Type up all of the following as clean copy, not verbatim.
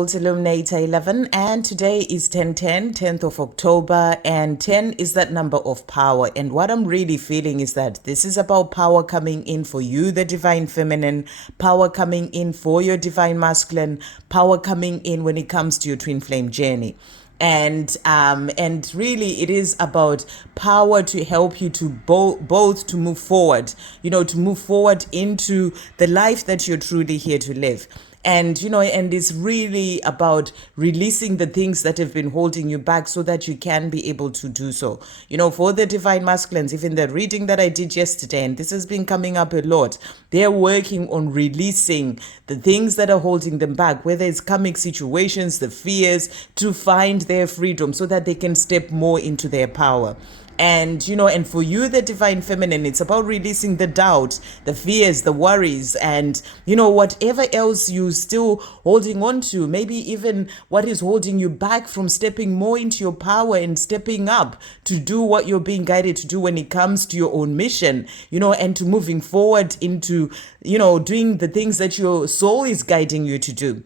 Pulse Illuminator 11, and today is 1010, 10th of October, and 10 is that number of power. And what I'm really feeling is that this is about power coming in for you, the divine feminine, power coming in for your divine masculine, power coming in when it comes to your twin flame journey. And really it is about power to help you to both to move forward, to move forward into the life that you're truly here to live. And and it's really about releasing the things that have been holding you back so that you can be able to do so. For the divine masculines, even the reading that I did yesterday, and this has been coming up a lot, they're working on releasing the things that are holding them back, whether it's karmic situations, the fears, to find their freedom so that they can step more into their power. And and for you, the divine feminine, it's about releasing the doubt, the fears, the worries, and whatever else you still holding on to, maybe even what is holding you back from stepping more into your power and stepping up to do what you're being guided to do when it comes to your own mission, and to moving forward into doing the things that your soul is guiding you to do.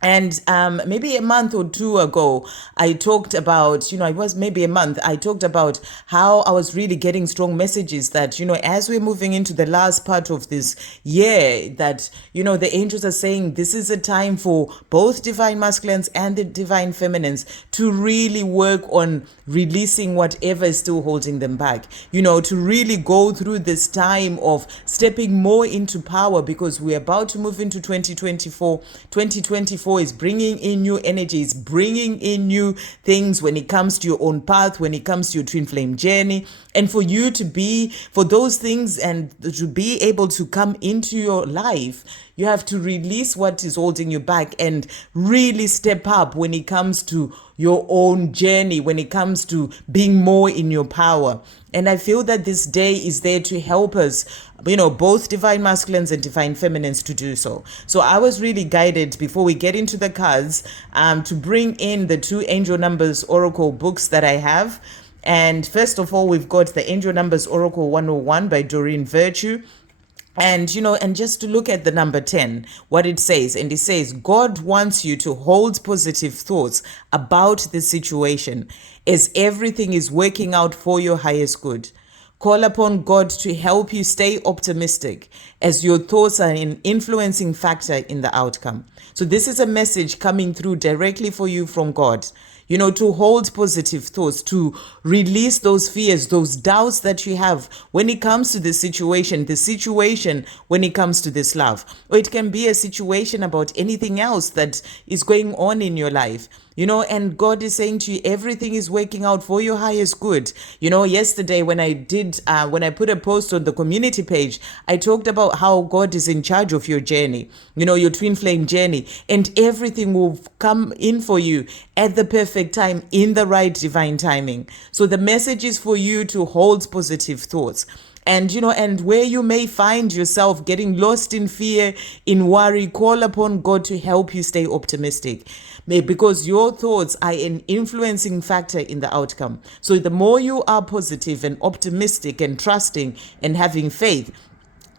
And maybe a month or two ago, I talked about, it was maybe a month, I talked about how I was really getting strong messages that, as we're moving into the last part of this year, that, the angels are saying this is a time for both divine masculines and the divine feminines to really work on releasing whatever is still holding them back, to really go through this time of stepping more into power, because we're about to move into 2024. 2024 is bringing in new energies, bringing in new things when it comes to your own path, when it comes to your twin flame journey. And for you to be, for those things and to be able to come into your life, you have to release what is holding you back and really step up when it comes to your own journey, when it comes to being more in your power. And I feel that this day is there to help us, both divine masculines and divine feminines, to do so. So I was really guided, before we get into the cards, to bring in the 2 Angel Numbers Oracle books that I have. And first of all, we've got the Angel Numbers Oracle 101 by Doreen Virtue. And, and just to look at the number 10, what it says, and it says, God wants you to hold positive thoughts about the situation as everything is working out for your highest good. Call upon God to help you stay optimistic, as your thoughts are an influencing factor in the outcome. So this is a message coming through directly for you from God. To hold positive thoughts, to release those fears, those doubts that you have when it comes to this situation, when it comes to this love. Or it can be a situation about anything else that is going on in your life. And God is saying to you, everything is working out for your highest good. Yesterday when I put a post on the community page, I talked about how God is in charge of your journey, your twin flame journey, and everything will come in for you at the perfect time, in the right divine timing. So the message is for you to hold positive thoughts. And, and where you may find yourself getting lost in fear, in worry, call upon God to help you stay optimistic, because your thoughts are an influencing factor in the outcome. So the more you are positive and optimistic and trusting and having faith,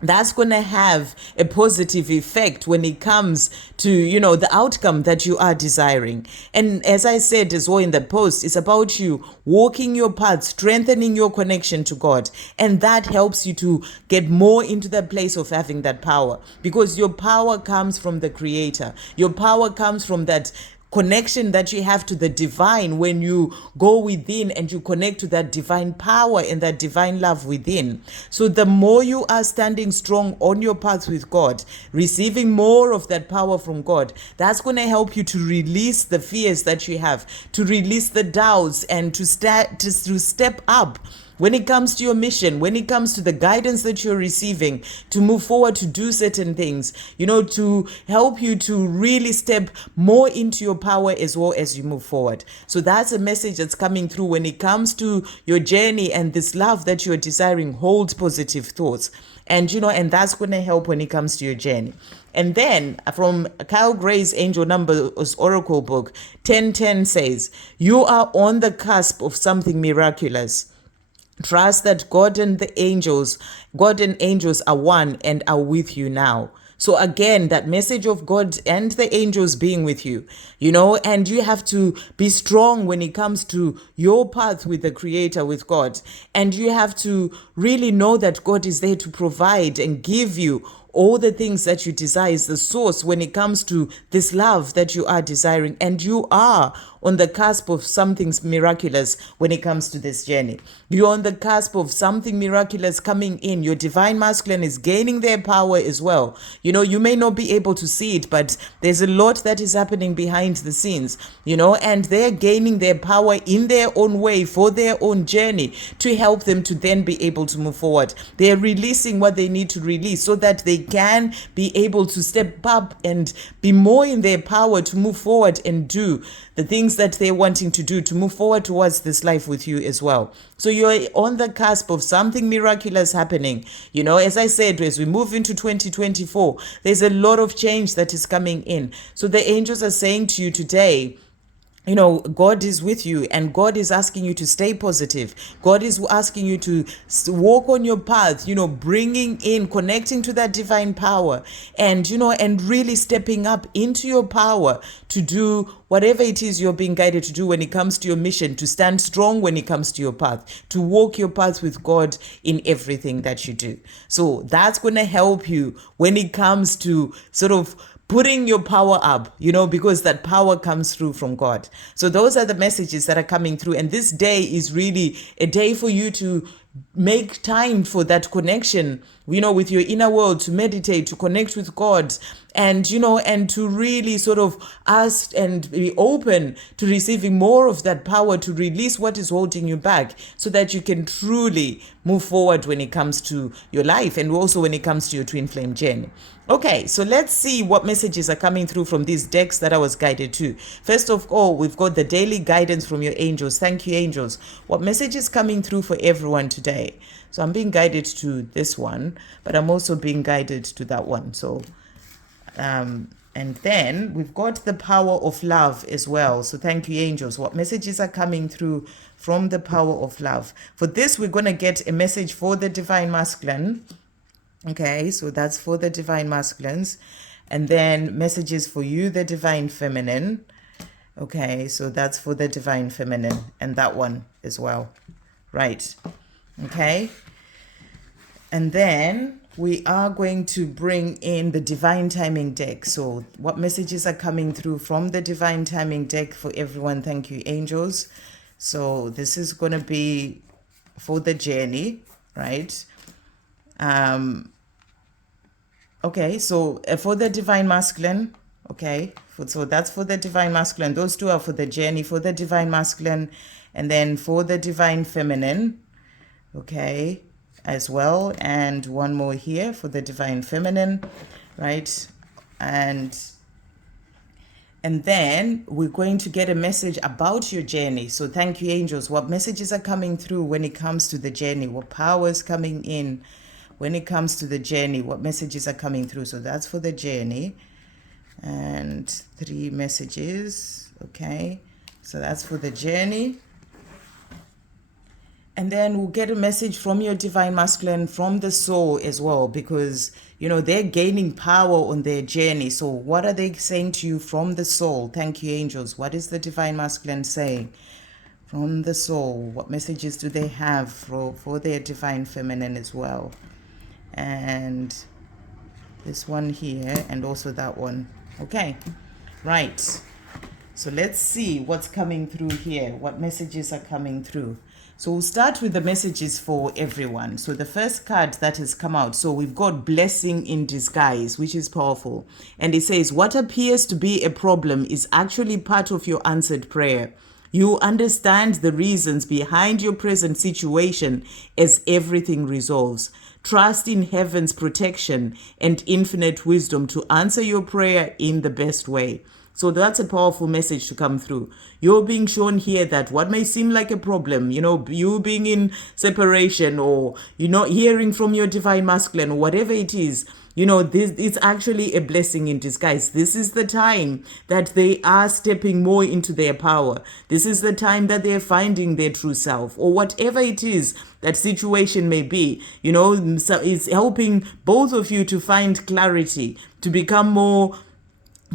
that's going to have a positive effect when it comes to, the outcome that you are desiring. And as I said as well in the post, it's about you walking your path, strengthening your connection to God. And that helps you to get more into that place of having that power, because your power comes from the Creator. Your power comes from that connection that you have to the divine when you go within and you connect to that divine power and that divine love within. So the more you are standing strong on your path with God, receiving more of that power from God, that's going to help you to release the fears that you have, to release the doubts, and to step up when it comes to your mission, when it comes to the guidance that you're receiving, to move forward, to do certain things, to help you to really step more into your power as well as you move forward. So that's a message that's coming through when it comes to your journey and this love that you're desiring. Hold positive thoughts. And, and that's going to help when it comes to your journey. And then from Kyle Gray's Angel Numbers Oracle book, 1010 says, you are on the cusp of something miraculous. Trust that God and angels are one and are with you now. So again, that message of God and the angels being with you, and you have to be strong when it comes to your path with the Creator, with God. And you have to really know that God is there to provide and give you all the things that you desire, is the source when it comes to this love that you are desiring. And you are on the cusp of something miraculous when it comes to this journey. You're on the cusp of something miraculous coming in. Your divine masculine is gaining their power as well. You may not be able to see it, but there's a lot that is happening behind the scenes, and they're gaining their power in their own way for their own journey to help them to then be able to move forward. They're releasing what they need to release so that they can be able to step up and be more in their power to move forward and do the things that they're wanting to do, to move forward towards this life with you as well. So you're on the cusp of something miraculous happening. As I said, as we move into 2024, there's a lot of change that is coming in. So the angels are saying to you today, God is with you, and God is asking you to stay positive. God is asking you to walk on your path, bringing in, connecting to that divine power, and really stepping up into your power to do whatever it is you're being guided to do when it comes to your mission, to stand strong when it comes to your path, to walk your path with God in everything that you do. So that's going to help you when it comes to sort of putting your power up, because that power comes through from God. So those are the messages that are coming through. And this day is really a day for you to make time for that connection, with your inner world, to meditate, to connect with God, and to really sort of ask and be open to receiving more of that power to release what is holding you back, so that you can truly move forward when it comes to your life, and also when it comes to your twin flame journey. Okay, so let's see what messages are coming through from these decks that I was guided to. First of all, we've got the daily guidance from your angels. Thank you, angels. What message is coming through for everyone today? So I'm being guided to this one, but I'm also being guided to that one. So, and then we've got the power of love as well. So thank you, angels. What messages are coming through from the power of love? For this, we're going to get a message for the divine masculine. Okay, so that's for the divine masculines. And then messages for you, the divine feminine. Okay, so that's for the divine feminine, and that one as well. Right. Okay. And then we are going to bring in the divine timing deck. So what messages are coming through from the divine timing deck for everyone? Thank you, angels. So this is going to be for the journey, right? Okay, so for the divine masculine, okay, so that's for the divine masculine. Those two are for the journey, for the divine masculine, and then for the divine feminine, okay, as well. And one more here for the divine feminine, right? And then we're going to get a message about your journey. So thank you, angels. What messages are coming through when it comes to the journey? What power is coming in when it comes to the journey? What messages are coming through? So that's for the journey. And 3 messages. Okay. So that's for the journey. And then we'll get a message from your divine masculine, from the soul as well, because, they're gaining power on their journey. So what are they saying to you from the soul? Thank you, angels. What is the divine masculine saying from the soul? What messages do they have for their divine feminine as well? And this one here, and also that one. Okay, right. So let's see what's coming through here. What messages are coming through? So we'll start with the messages for everyone. So the first card that has come out, so we've got blessing in disguise, which is powerful. And it says, what appears to be a problem is actually part of your answered prayer. You understand the reasons behind your present situation as everything resolves. Trust in heaven's protection and infinite wisdom to answer your prayer in the best way. So that's a powerful message to come through. You're being shown here that what may seem like a problem, you being in separation, or you're not hearing from your divine masculine, or whatever it is, this it's actually a blessing in disguise. This is the time that they are stepping more into their power. This is the time that they're finding their true self, or whatever it is that situation may be. So it's helping both of you to find clarity, to become more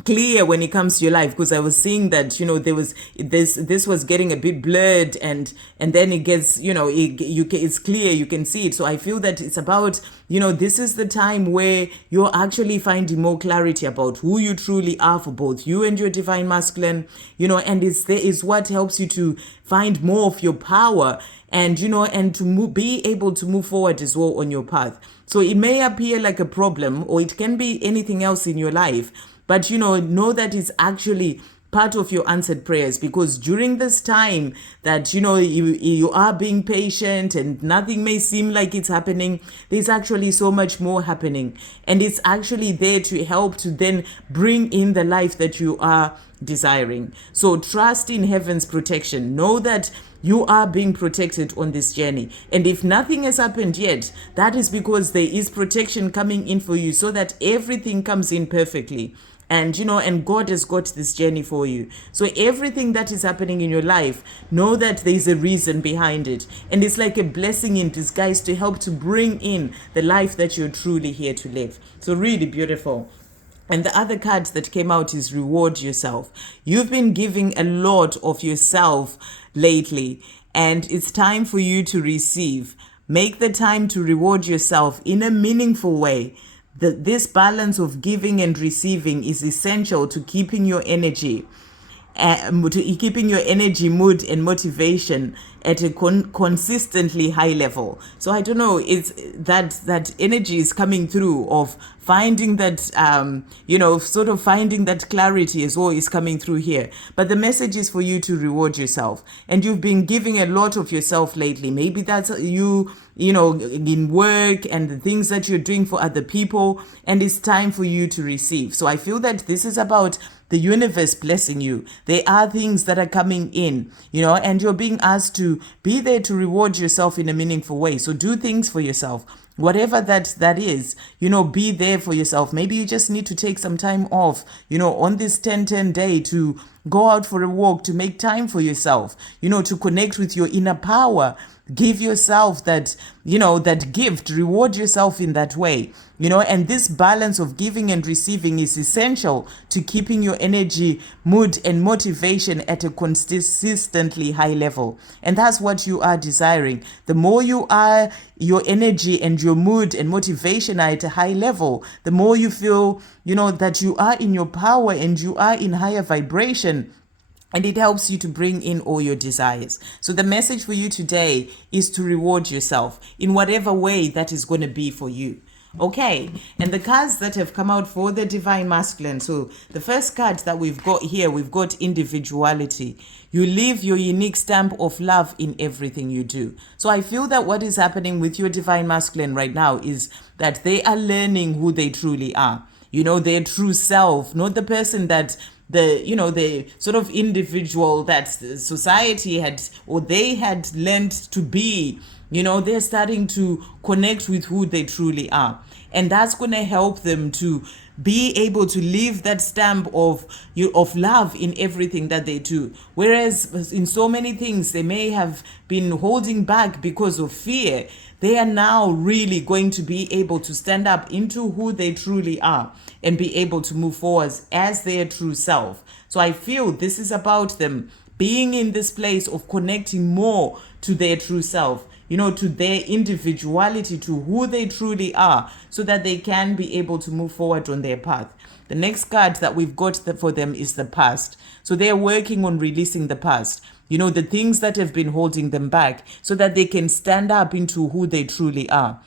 clear when it comes to your life, because I was seeing that there was this was getting a bit blurred, and then it gets it's clear, you can see it. So I feel that it's about this is the time where you're actually finding more clarity about who you truly are for both you and your divine masculine, and is what helps you to find more of your power, and and to be able to move forward as well on your path. So it may appear like a problem, or it can be anything else in your life, but know that it's actually part of your answered prayers, because during this time that you are being patient and nothing may seem like it's happening, there's actually so much more happening, and it's actually there to help to then bring in the life that you are desiring. So trust in heaven's protection. Know that you are being protected on this journey, and if nothing has happened yet, that is because there is protection coming in for you, so that everything comes in perfectly. And God has got this journey for you. So everything that is happening in your life, know that there's a reason behind it, and it's like a blessing in disguise to help to bring in the life that you're truly here to live. So really beautiful. And the other card that came out is reward yourself. You've been giving a lot of yourself lately, and it's time for you to receive. Make the time to reward yourself in a meaningful way. This balance of giving and receiving is essential to keeping your energy, mood, and motivation at a consistently high level. So I don't know, it's that energy is coming through of finding that sort of finding that clarity as well is coming through here. But the message is for you to reward yourself, and you've been giving a lot of yourself lately. Maybe that's you in work and the things that you're doing for other people, and it's time for you to receive. So I feel that this is about the universe blessing you. There are things that are coming in, and you're being asked to be there to reward yourself in a meaningful way. So do things for yourself. Whatever that is, be there for yourself. Maybe you just need to take some time off, on this 10-10 day, to go out for a walk, to make time for yourself, to connect with your inner power. Give yourself that gift, reward yourself in that way, and this balance of giving and receiving is essential to keeping your energy, mood, and motivation at a consistently high level. And that's what you are desiring. The more your energy and your mood and motivation are at a high level, the more you feel, that you are in your power and you are in higher vibration. And it helps you to bring in all your desires. So the message for you today is to reward yourself in whatever way that is going to be for you. Okay, and the cards that have come out for the divine masculine. So the first card that we've got here, we've got individuality. You leave your unique stamp of love in everything you do. So I feel that what is happening with your divine masculine right now is that they are learning who they truly are. Their true self, not the person that the sort of individual that society had, or they had learned to be. They're starting to connect with who they truly are, and that's going to help them to be able to leave that stamp of love in everything that they do. Whereas in so many things they may have been holding back because of fear, they are now really going to be able to stand up into who they truly are and be able to move forward as their true self. So I feel this is about them being in this place of connecting more to their true self, to their individuality, to who they truly are, so that they can be able to move forward on their path. The next card that we've got for them is the past. So they're working on releasing the past, the things that have been holding them back, so that they can stand up into who they truly are.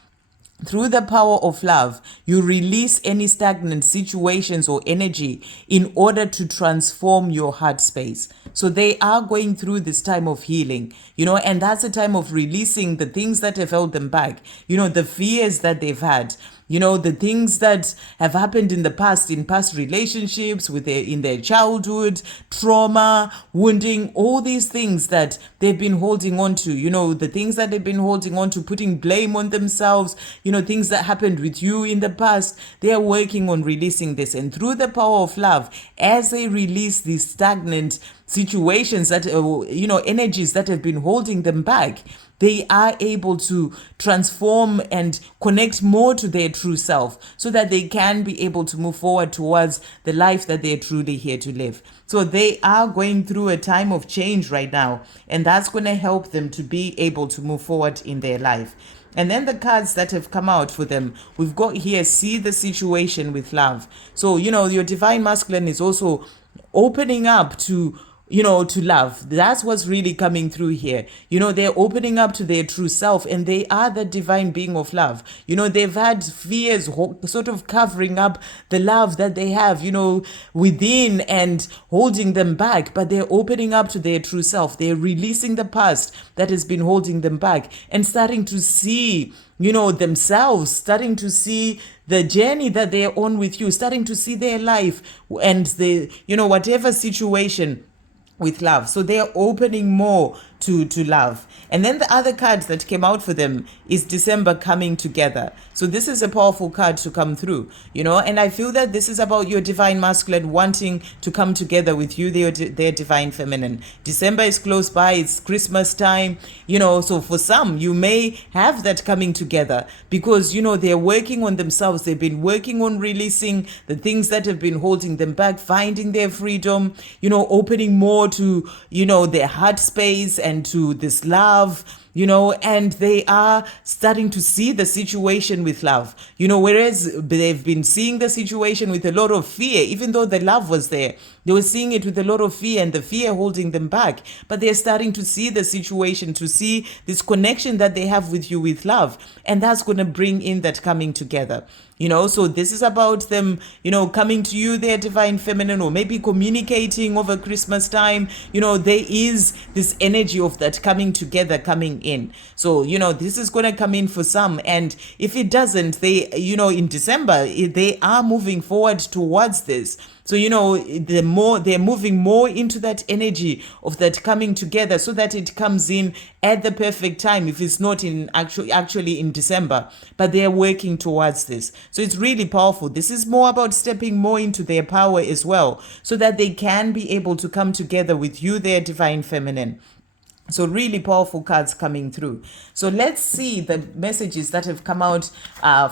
Through the power of love, you release any stagnant situations or energy in order to transform your heart space. So they are going through this time of healing, and that's a time of releasing the things that have held them back, the fears that they've had, the things that have happened in the past, in past relationships, in their childhood, trauma, wounding, all these things that they've been holding on to, the things that they've been holding on to, putting blame on themselves, things that happened with you in the past. They are working on releasing this. And through the power of love, as they release these stagnant situations that, energies that have been holding them back, they are able to transform and connect more to their true self so that they can be able to move forward towards the life that they're truly here to live. So they are going through a time of change right now, and that's going to help them to be able to move forward in their life. And then the cards that have come out for them, we've got here, see the situation with love. So, your divine masculine is also opening up to love. That's what's really coming through here. They're opening up to their true self, and they are the divine being of love. They've had fears sort of covering up the love that they have, within and holding them back, but they're opening up to their true self. They're releasing the past that has been holding them back and starting to see themselves, starting to see the journey that they're on with you, starting to see their life and whatever situation with love. So they are opening more to love. And then the other card that came out for them is December coming together. So this is a powerful card to come through, and I feel that this is about your divine masculine wanting to come together with you, their divine feminine. December is close by, it's Christmas time, so for some, you may have that coming together because, they're working on themselves. They've been working on releasing the things that have been holding them back, finding their freedom, opening more to, their heart space and to this love, and they are starting to see the situation with love, whereas they've been seeing the situation with a lot of fear. Even though the love was there, they were seeing it with a lot of fear, and the fear holding them back. But they're starting to see the situation, to see this connection that they have with you with love, and that's going to bring in that coming together. So this is about them, coming to you, their divine feminine, or maybe communicating over Christmas time. There is this energy of that coming together, coming in. So, this is going to come in for some. And if it doesn't, they, in December, they are moving forward towards this. So, they're moving more into that energy of that coming together so that it comes in at the perfect time, if it's not in actually in December, but they're working towards this. So it's really powerful. This is more about stepping more into their power as well, so that they can be able to come together with you, their divine feminine. So really powerful cards coming through. So let's see the messages that have come out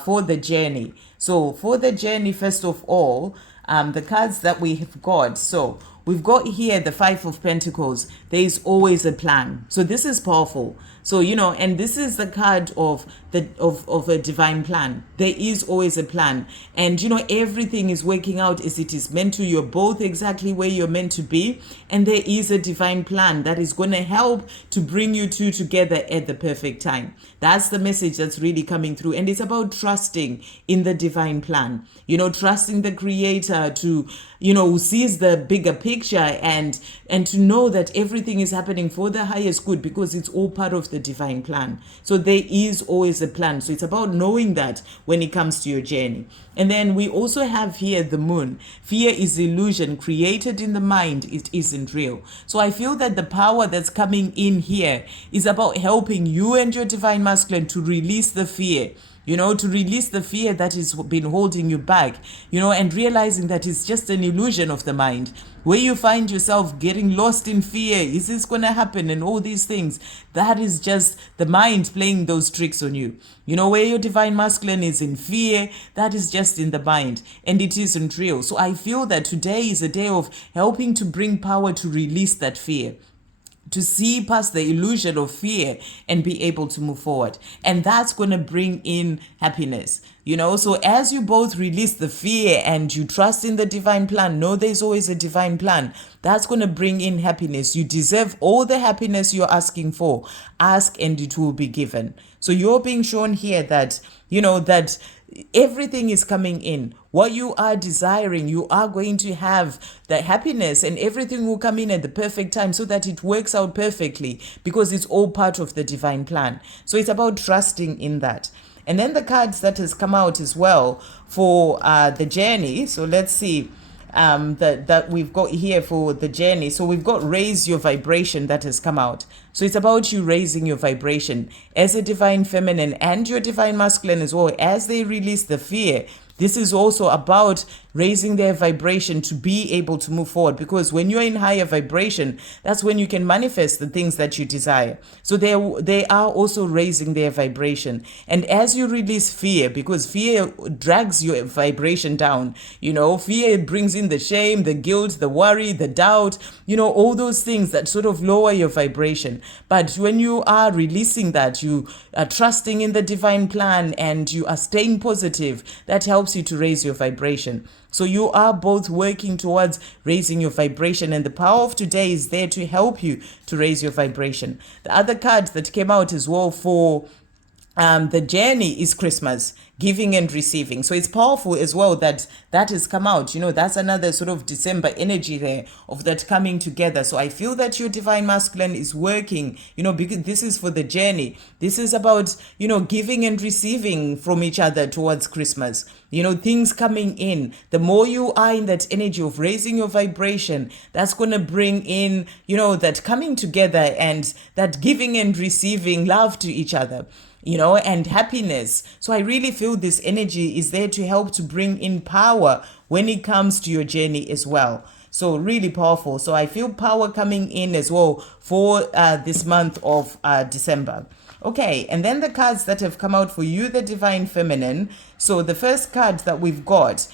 for the journey. So for the journey, first of all, the cards that we have got. So we've got here the Five of Pentacles. There is always a plan. So this is powerful. So, and this is the card of a divine plan. There is always a plan. And, everything is working out as it is meant to. You're both exactly where you're meant to be. And there is a divine plan that is going to help to bring you two together at the perfect time. That's the message that's really coming through. And it's about trusting in the divine plan. Trusting the Creator to, who sees the bigger picture and to know that everything is happening for the highest good, because it's all part of the divine plan. So there is always a plan. So it's about knowing that when it comes to your journey. And then we also have here the moon. Fear is illusion created in the mind. It isn't real. So I feel that the power that's coming in here is about helping you and your divine masculine to release the fear. To release the fear that has been holding you back, and realizing that it's just an illusion of the mind, where you find yourself getting lost in fear. Is this going to happen? And all these things. That is just the mind playing those tricks on you. Where your divine masculine is in fear, that is just in the mind, and it isn't real. So I feel that today is a day of helping to bring power to release that fear, to see past the illusion of fear and be able to move forward. And that's going to bring in happiness. So as you both release the fear and you trust in the divine plan, know there's always a divine plan, that's going to bring in happiness. You deserve all the happiness you're asking for. Ask and it will be given. So you're being shown here that, that everything is coming in. What you are desiring, you are going to have the happiness, and everything will come in at the perfect time so that it works out perfectly, because it's all part of the divine plan. So it's about trusting in that. And then the cards that has come out as well for the journey. So let's see that we've got here for the journey. So we've got raise your vibration that has come out. So it's about you raising your vibration as a divine feminine and your divine masculine as well. As they release the fear, this is also about raising their vibration to be able to move forward, because when you're in higher vibration, that's when you can manifest the things that you desire. So they are also raising their vibration. And as you release fear, because fear drags your vibration down, fear brings in the shame, the guilt, the worry, the doubt, all those things that sort of lower your vibration. But when you are releasing that, you are trusting in the divine plan and you are staying positive, that helps you to raise your vibration. So you are both working towards raising your vibration, and the power of today is there to help you to raise your vibration. The other card that came out as well for the journey is Christmas, giving and receiving. So it's powerful as well that has come out. That's another sort of December energy there of that coming together. So I feel that your divine masculine is working, because this is for the journey. This is about, giving and receiving from each other towards Christmas. Things coming in. The more you are in that energy of raising your vibration, that's going to bring in, that coming together and that giving and receiving love to each other, and happiness. So I really feel this energy is there to help to bring in power when it comes to your journey as well. So really powerful. So I feel power coming in as well for this month of December. Okay, and then the cards that have come out for you, the divine feminine. So the first card that we've got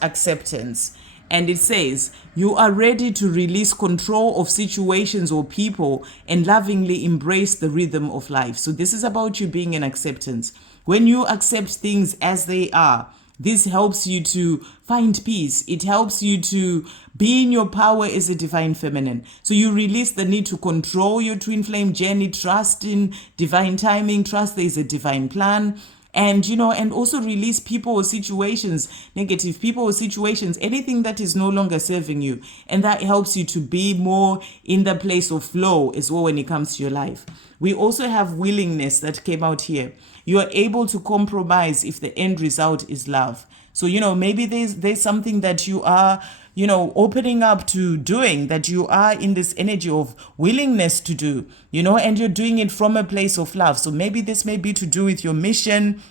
acceptance. And it says, you are ready to release control of situations or people and lovingly embrace the rhythm of life. So this is about you being in acceptance. When you accept things as they are, this helps you to find peace. It helps you to be in your power as a divine feminine. So you release the need to control your twin flame journey, trust in divine timing, trust there is a divine plan. And, and also release people or situations, negative people or situations, anything that is no longer serving you. And that helps you to be more in the place of flow as well when it comes to your life. We also have willingness that came out here. You are able to compromise if the end result is love. So, maybe there's something that you are, opening up to doing, that you are in this energy of willingness to do, and you're doing it from a place of love. So maybe this may be to do with your mission,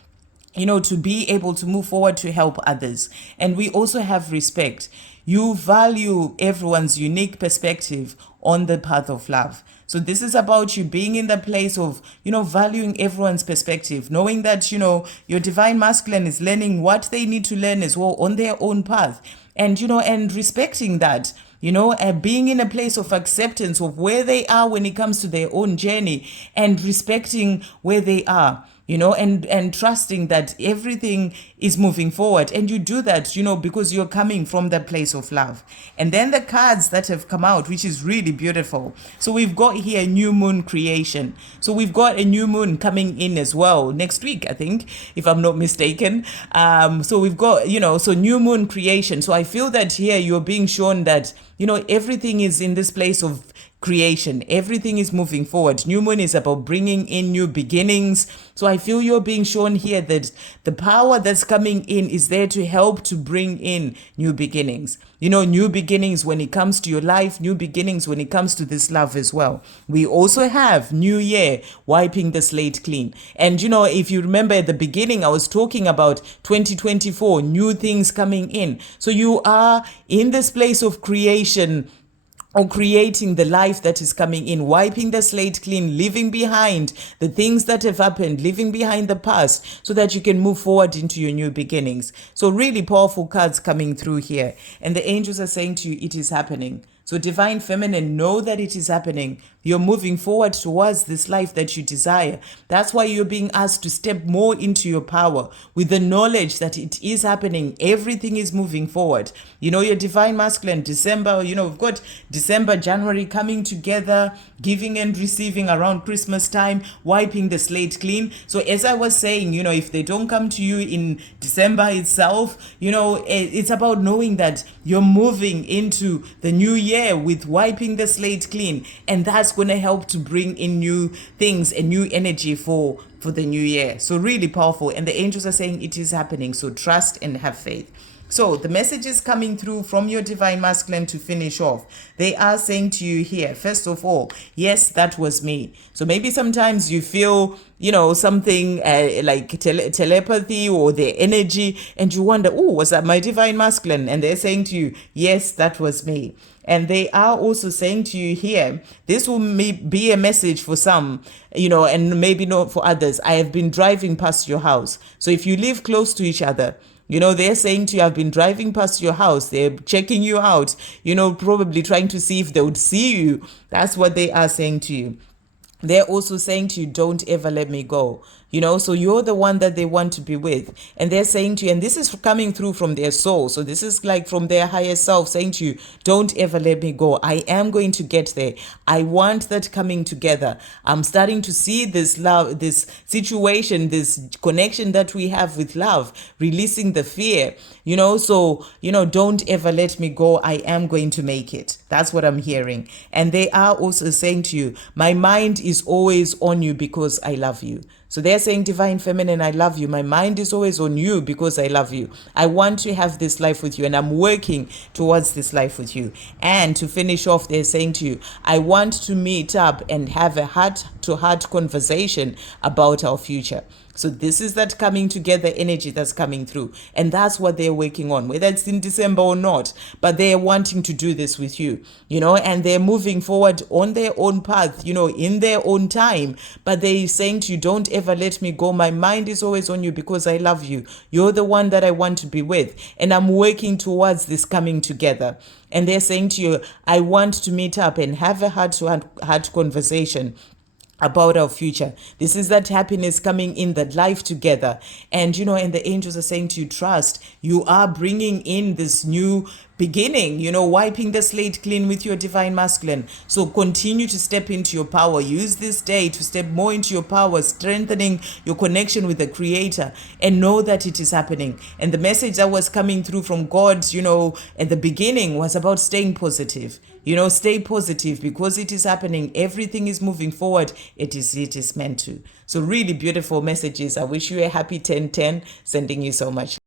to be able to move forward to help others. And we also have respect. You value everyone's unique perspective on the path of love. So this is about you being in the place of, valuing everyone's perspective, knowing that, your divine masculine is learning what they need to learn as well on their own path. And, and respecting that, being in a place of acceptance of where they are when it comes to their own journey, and respecting where they are. And trusting that everything is moving forward. And you do that, because you're coming from that place of love. And then the cards that have come out, which is really beautiful. So we've got here new moon creation. So we've got a new moon coming in as well next week, I think, if I'm not mistaken. So we've got, so new moon creation. So I feel that here you're being shown that, everything is in this place of creation. Everything is moving forward. New moon is about bringing in new beginnings. So I feel you're being shown here that the power that's coming in is there to help to bring in new beginnings. New beginnings when it comes to your life, new beginnings when it comes to this love as well. We also have new year, wiping the slate clean. And if you remember at the beginning, I was talking about 2024, new things coming in. So you are in this place of creation, or creating the life that is coming in, wiping the slate clean, leaving behind the things that have happened, leaving behind the past, so that you can move forward into your new beginnings. So really powerful cards coming through here. And the angels are saying to you, it is happening. So divine feminine, know that it is happening. You're moving forward towards this life that you desire. That's why you're being asked to step more into your power with the knowledge that it is happening. Everything is moving forward. Your divine masculine, December, we've got December, January coming together, giving and receiving around Christmas time, wiping the slate clean. So as I was saying, if they don't come to you in December itself, it's about knowing that you're moving into the new year there with wiping the slate clean, and that's going to help to bring in new things and new energy for the new year. So really powerful, and the angels are saying it is happening. So trust and have faith. So the message is coming through from your divine masculine to finish off. They are saying to you here, first of all, yes, that was me. So maybe sometimes you feel, something like telepathy or their energy, and you wonder, oh, was that my divine masculine? And they're saying to you, yes, that was me. And they are also saying to you here, this will be a message for some, and maybe not for others. I have been driving past your house. So if you live close to each other, they're saying to you, I've been driving past your house. They're checking you out, probably trying to see if they would see you. That's what they are saying to you. They're also saying to you, don't ever let me go. So you're the one that they want to be with. And they're saying to you, and this is coming through from their soul. So this is like from their higher self saying to you, don't ever let me go. I am going to get there. I want that coming together. I'm starting to see this love, this situation, this connection that we have with love, releasing the fear, so, don't ever let me go. I am going to make it. That's what I'm hearing. And they are also saying to you, my mind is always on you because I love you. So they're saying, divine feminine, I love you. My mind is always on you because I love you. I want to have this life with you, and I'm working towards this life with you. And to finish off, they're saying to you, I want to meet up and have a heart-to-heart conversation about our future. So this is that coming together energy that's coming through. And that's what they're working on, whether it's in December or not. But they're wanting to do this with you, and they're moving forward on their own path, in their own time. But they're saying to you, don't ever let me go. My mind is always on you because I love you. You're the one that I want to be with. And I'm working towards this coming together. And they're saying to you, I want to meet up and have a heart-to-heart conversation about our future. This is that happiness coming in, that life together. And, and the angels are saying to you, trust. You are bringing in this new beginning, wiping the slate clean with your divine masculine. So continue to step into your power. Use this day to step more into your power, strengthening your connection with the Creator, and know that it is happening. And the message that was coming through from God, at the beginning was about staying positive. Stay positive because it is happening. Everything is moving forward. It is meant to. So really beautiful messages. I wish you a happy 10-10. Sending you so much